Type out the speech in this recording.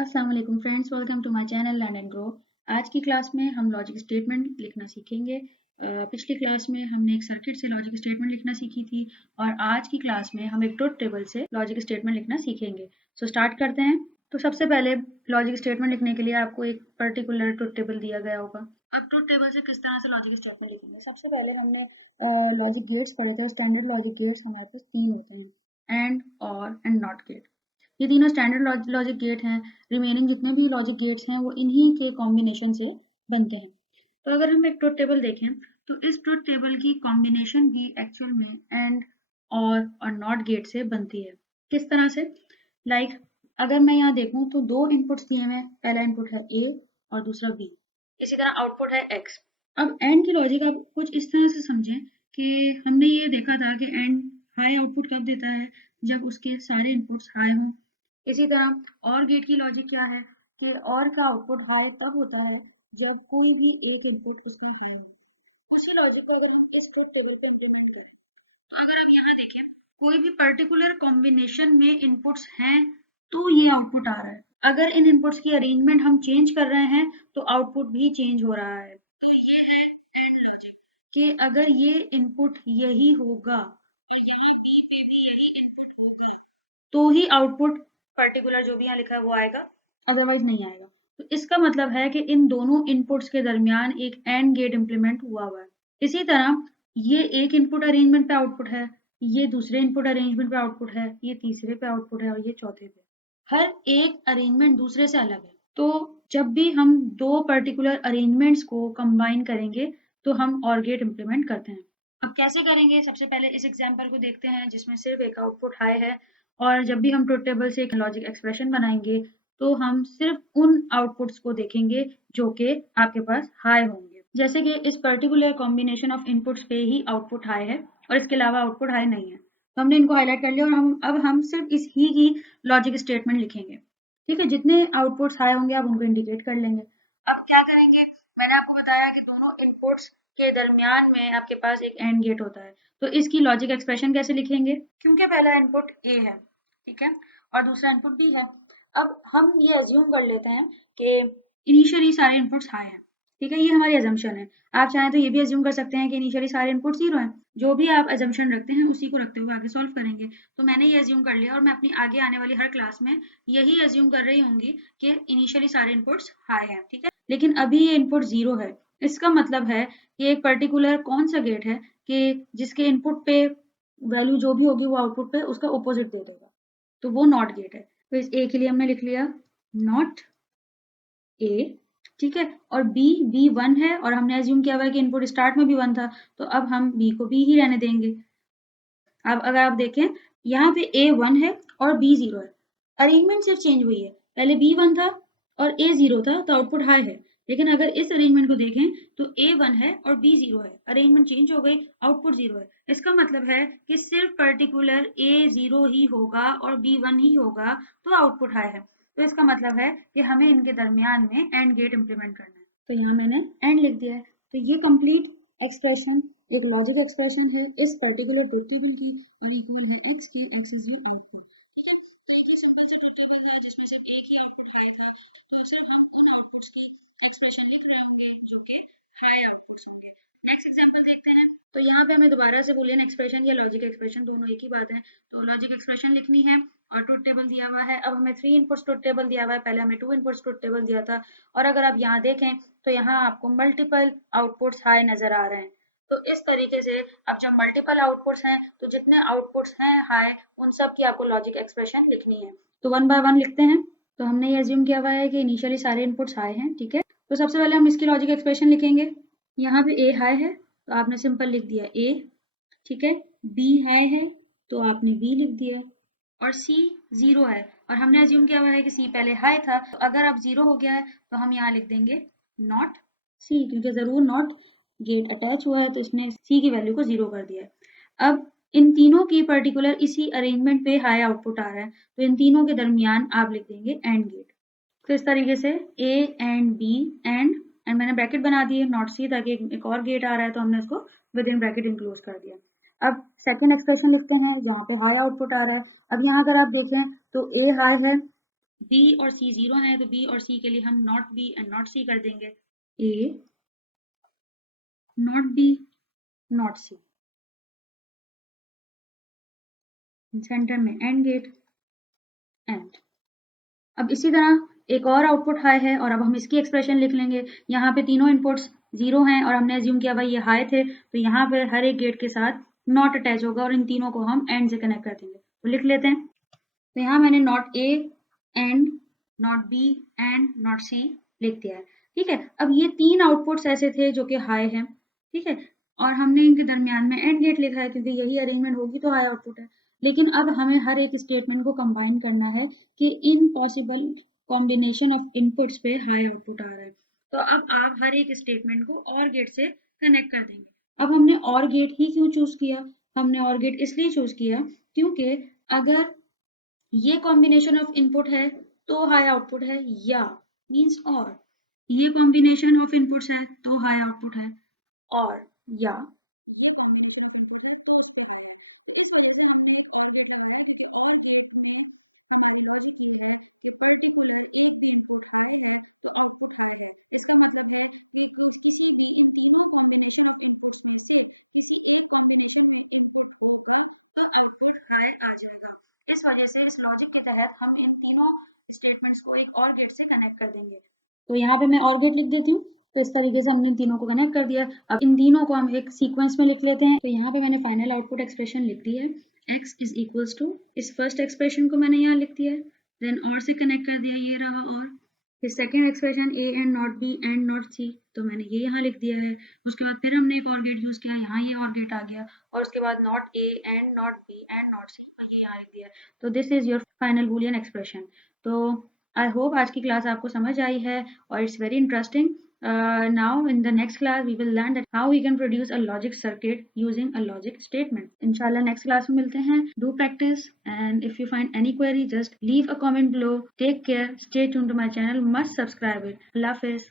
अस्सलाम वालेकुम friends, welcome to my channel learn and grow. आज की क्लास में हम लॉजिक स्टेटमेंट लिखना सीखेंगे। पिछली क्लास में हमने एक सर्किट से लॉजिक स्टेटमेंट लिखना सीखी थी और आज की क्लास में हम एक ट्रुथ टेबल से लॉजिक स्टेटमेंट लिखना सीखेंगे। सो स्टार्ट करते हैं। तो सबसे पहले लॉजिक स्टेटमेंट लिखने के लिए आपको एक पर्टिकुलर ट्रुथ टेबल दिया गया होगा। अब ट्रुथ टेबल से किस तरह से लॉजिक स्टेटमेंट लिखेंगे? सबसे पहले हमने लॉजिक गेट्स पढ़े थे। स्टैंडर्ड लॉजिक गेट्स हमारे पास 3 होते हैं, एंड, और एंड नॉट गेट। ये तीनों स्टैंडर्ड लॉजिक गेट हैं। रिमेनिंग जितने भी लॉजिक गेट्स हैं वो इन्हीं के कॉम्बिनेशन से बनते हैं। तो अगर हम एक ट्रुथ टेबल देखें तो इस ट्रुथ टेबल की कॉम्बिनेशन भी एक्चुअल में एंड, और नॉट गेट से बनती है। किस तरह से? लाइक अगर मैं यहाँ देखूँ तो दो इनपुट्स दिए हैं। पहला इनपुट है ए और दूसरा बी। इसी तरह आउटपुट है एक्स। अब एंड की लॉजिक आप कुछ इस तरह से समझें कि हमने ये देखा था कि एंड हाई आउटपुट कब देता है? जब उसके सारे इनपुट्स हाई हों। इसी तरह और गेट की लॉजिक क्या है कि और का आउटपुट हाई तब होता है जब कोई भी एक इनपुट उसका हाई हो। उसी लॉजिक को अगर हम इस ट्रुथ टेबल पे इम्प्लीमेंट करें तो अगर आप यहाँ देखें कोई भी पर्टिकुलर कॉम्बिनेशन में इनपुट्स हैं तो ये आउटपुट आ रहा है। अगर इन इनपुट्स की अरेंजमेंट हम चेंज कर रहे हैं तो आउटपुट भी चेंज हो रहा है। तो ये है एंड लॉजिक कि अगर ये इनपुट यही होगा और यहाँ बी पे भी यही इनपुट होगा तो ही आउटपुट पर्टिकुलर जो भी यहाँ लिखा है वो आएगा, अदरवाइज नहीं आएगा। तो इसका मतलब है कि इन दोनों इनपुट्स के दरमियान एक एंड गेट इम्प्लीमेंट हुआ हुआ है। इसी तरह ये एक इनपुट अरेंजमेंट पे आउटपुट है, ये दूसरे इनपुट अरेंजमेंट पे आउटपुट है, ये तीसरे पे आउटपुट है और ये चौथे पे। हर एक अरेंजमेंट दूसरे से अलग है। तो जब भी हम दो पर्टिकुलर अरेंजमेंट्स को कंबाइन करेंगे तो हम और गेट इम्प्लीमेंट करते हैं। अब कैसे करेंगे? सबसे पहले इस एग्जांपल को देखते हैं जिसमें सिर्फ एक आउटपुट हाई है और जब भी हम ट्रुथ टेबल से एक लॉजिक एक्सप्रेशन बनाएंगे तो हम सिर्फ उन आउटपुट्स को देखेंगे जो कि आपके पास हाई होंगे। जैसे कि इस पर्टिकुलर कॉम्बिनेशन ऑफ इनपुट्स पे ही आउटपुट हाई है और इसके अलावा आउटपुट हाई नहीं है। तो हमने इनको हाईलाइट कर लिया और हम सिर्फ इस ही की लॉजिक स्टेटमेंट लिखेंगे। ठीक है, जितने आउटपुट्स हाई होंगे आप उनको इंडिकेट कर लेंगे। अब क्या करेंगे? मैंने आपको बताया कि दोनों इनपुट्स के दरमियान में आपके पास एक एंड गेट होता है। तो इसकी लॉजिक एक्सप्रेशन कैसे लिखेंगे? क्योंकि पहला इनपुट ए है, ठीक है, और दूसरा इनपुट बी है। अब हम ये अज्यूम कर लेते हैं कि इनिशियली सारे इनपुट्स हाई हैं। ठीक है, ये हमारी अजम्पशन है। आप चाहें तो ये भी अज्यूम कर सकते हैं कि इनिशियली सारे इनपुट जीरो हैं। जो भी आप अजम्पशन रखते हैं उसी को रखते हुए आगे सॉल्व करेंगे। तो मैंने ये अज्यूम कर लिया और मैं अपनी आगे आने वाली हर क्लास में यही अज्यूम कर रही होंगी कि इनिशियली सारे इनपुट्स हाई हैं। ठीक है, लेकिन अभी ये इनपुट जीरो है। इसका मतलब है कि एक पर्टिकुलर कौन सा गेट है कि जिसके इनपुट पे वैल्यू जो भी होगी वो आउटपुट पे उसका ऑपोजिट दे देगा, तो वो नॉट गेट है। तो इस ए के लिए हमने लिख लिया नॉट ए, ठीक है, और बी 1 है और हमने एज्यूम किया हुआ है कि इनपुट स्टार्ट में भी 1 था, तो अब हम बी को बी ही रहने देंगे। अब अगर आप देखें यहाँ पे ए 1 है और बी 0 है। अरेंजमेंट सिर्फ चेंज हुई है, पहले बी 1 था और ए 0 था तो आउटपुट हाई है। लेकिन अगर इस अरेंजमेंट को देखें तो ए 1 है और बी 0 है, अरेंजमेंट चेंज हो गई, आउटपुट 0 है। इसका मतलब है कि सिर्फ पर्टिकुलर ए 0 ही होगा और बी 1 ही होगा तो आउटपुट हाई है। तो इसका मतलब है कि हमें इनके दरमियान में एंड गेट इम्प्लीमेंट करना है। तो यहाँ मैंने एंड लिख दिया है। तो ये कंप्लीट एक्सप्रेशन एक लॉजिक एक्सप्रेशन है इस पर्टिकुलर ट्रुथ टेबल की और इक्वल है एक्स के। X is your output. ठीक है, तो एक ही सिंपल सा ट्रुथ टेबल है जिसमें सिर्फ एक ही आउटपुट हाई था, तो सिर्फ हम उन आउटपुट्स की एक्सप्रेशन लिख रहे होंगे जो कि हाई आउटपुट्स होंगे। नेक्स्ट एग्जांपल देखते हैं। तो यहाँ पे हमें दोबारा से बूलियन एक्सप्रेशन या लॉजिक एक्सप्रेशन दोनों एक ही बात है। तो लॉजिक एक्सप्रेशन लिखनी है और ट्रुथ टेबल दिया हुआ है। अब हमें 3 इनपुट्स ट्रुथ टेबल दिया हुआ है, पहले हमें 2 इनपुट्स ट्रुथ टेबल दिया था और अगर आप यहाँ देखें तो यहाँ आपको मल्टीपल आउटपुट्स हाई नजर आ रहे हैं। तो इस तरीके से अब जब मल्टीपल आउटपुट्स हैं तो जितने आउटपुट्स हैं हाई उन सब की आपको लॉजिक एक्सप्रेशन लिखनी है। तो वन बाय वन लिखते हैं। तो हमने ये अज्यूम किया हुआ है कि इनिशियली सारे इनपुट्स हाई हैं, ठीक है। तो सबसे पहले हम इसकी लॉजिक एक्सप्रेशन लिखेंगे। यहाँ पे ए हाई है तो आपने सिंपल लिख दिया ए, ठीक है। बी हाई है तो आपने बी लिख दिया और सी 0 है और हमने अज्यूम किया हुआ है कि सी पहले हाई था, तो अगर अब 0 हो गया है तो हम यहाँ लिख देंगे नॉट सी, क्योंकि जरूर नॉट गेट अटैच हुआ है तो इसने सी की वैल्यू को 0 कर दिया है। अब इन तीनों की पर्टिकुलर इसी अरेंजमेंट पे हाई आउटपुट आ रहा है तो इन तीनों के दरमियान आप लिख देंगे एंड गेट। तो इस तरीके से ए एंड बी एंड मैंने ब्रैकेट बना दिए नॉट सी, ताकि एक और गेट आ रहा है तो हमने उसको विद इन ब्रैकेट इंक्लूड कर दिया। अब सेकंड एक्सप्रेशन लिखते हैं जहाँ पे हाई आउटपुट आ रहा है। अब यहाँ अगर आप देखें तो ए हाई है, बी और सी 0 है तो बी और सी के लिए हम not B and not C कर देंगे, A not B not C, centre में एंड गेट एंड। अब इसी तरह एक और आउटपुट हाई है और अब हम इसकी एक्सप्रेशन लिख लेंगे। यहाँ पे तीनों इनपुट्स 0 हैं और हमने एज्यूम किया भाई ये हाई थे, तो यहाँ पे हर एक गेट के साथ नॉट अटैच होगा और इन तीनों को हम एंड से कनेक्ट कर देंगे। तो लिख लेते हैं। तो यहाँ मैंने not A and not B and not C लिख दिया है। ठीक है, अब ये तीन आउटपुट्स ऐसे थे जो कि हाई हैं, ठीक है, और हमने इनके दरमियान में एंड गेट लिखा है क्योंकि यही अरेंजमेंट होगी तो हाई आउटपुट है। लेकिन अब हमें हर एक स्टेटमेंट को कंबाइन करना है कि इन पॉसिबल कॉम्बिनेशन ऑफ इनपुट्स पे हाई आउटपुट आ रहा है। तो अब आप हर एक स्टेटमेंट को और गेट से कनेक्ट कर देंगे। अब हमने और गेट ही क्यों चूज किया? हमने और गेट इसलिए चूज किया क्योंकि अगर ये कॉम्बिनेशन ऑफ इनपुट है तो हाई आउटपुट है, या मींस और ये कॉम्बिनेशन ऑफ इनपुट्स है तो हाई आउटपुट है, और या इस वजह से इस लॉजिक के तहत हम इन तीनों स्टेटमेंट्स को एक और गेट से कनेक्ट कर देंगे। तो यहाँ पे मैं और गेट लिख देती हूँ। तो इस तरीके से हमने इन तीनों को कनेक्ट कर दिया। अब इन तीनों को हम एक सीक्वेंस में लिख लेते हैं। तो यहाँ पे मैंने फाइनल आउटपुट एक्सप्रेशन लिख दी है, x इज इक्वल्स टू, इस फर्स्ट एक्सप्रेशन को मैंने यहाँ लिख दिया है, देन और से कनेक्ट कर दिया, ये रहा और, फिर second expression a and not b and not c, तो मैंने ये यहाँ लिख दिया है। उसके बाद फिर हमने एक और गेट यूज किया, यहाँ ये और गेट आ गया, और उसके बाद not a and not b and not c, ये यहाँ लिख दिया। तो this is your final Boolean expression. तो आई होप आज की क्लास आपको समझ आई है और it's very interesting. Now in the next class we will learn that how we can produce a logic circuit using a logic statement. Inshallah next class में मिलते हैं. Do practice, and if you find any query just leave a comment below. Take care. Stay tuned to my channel. Must subscribe it. Allah Hafiz.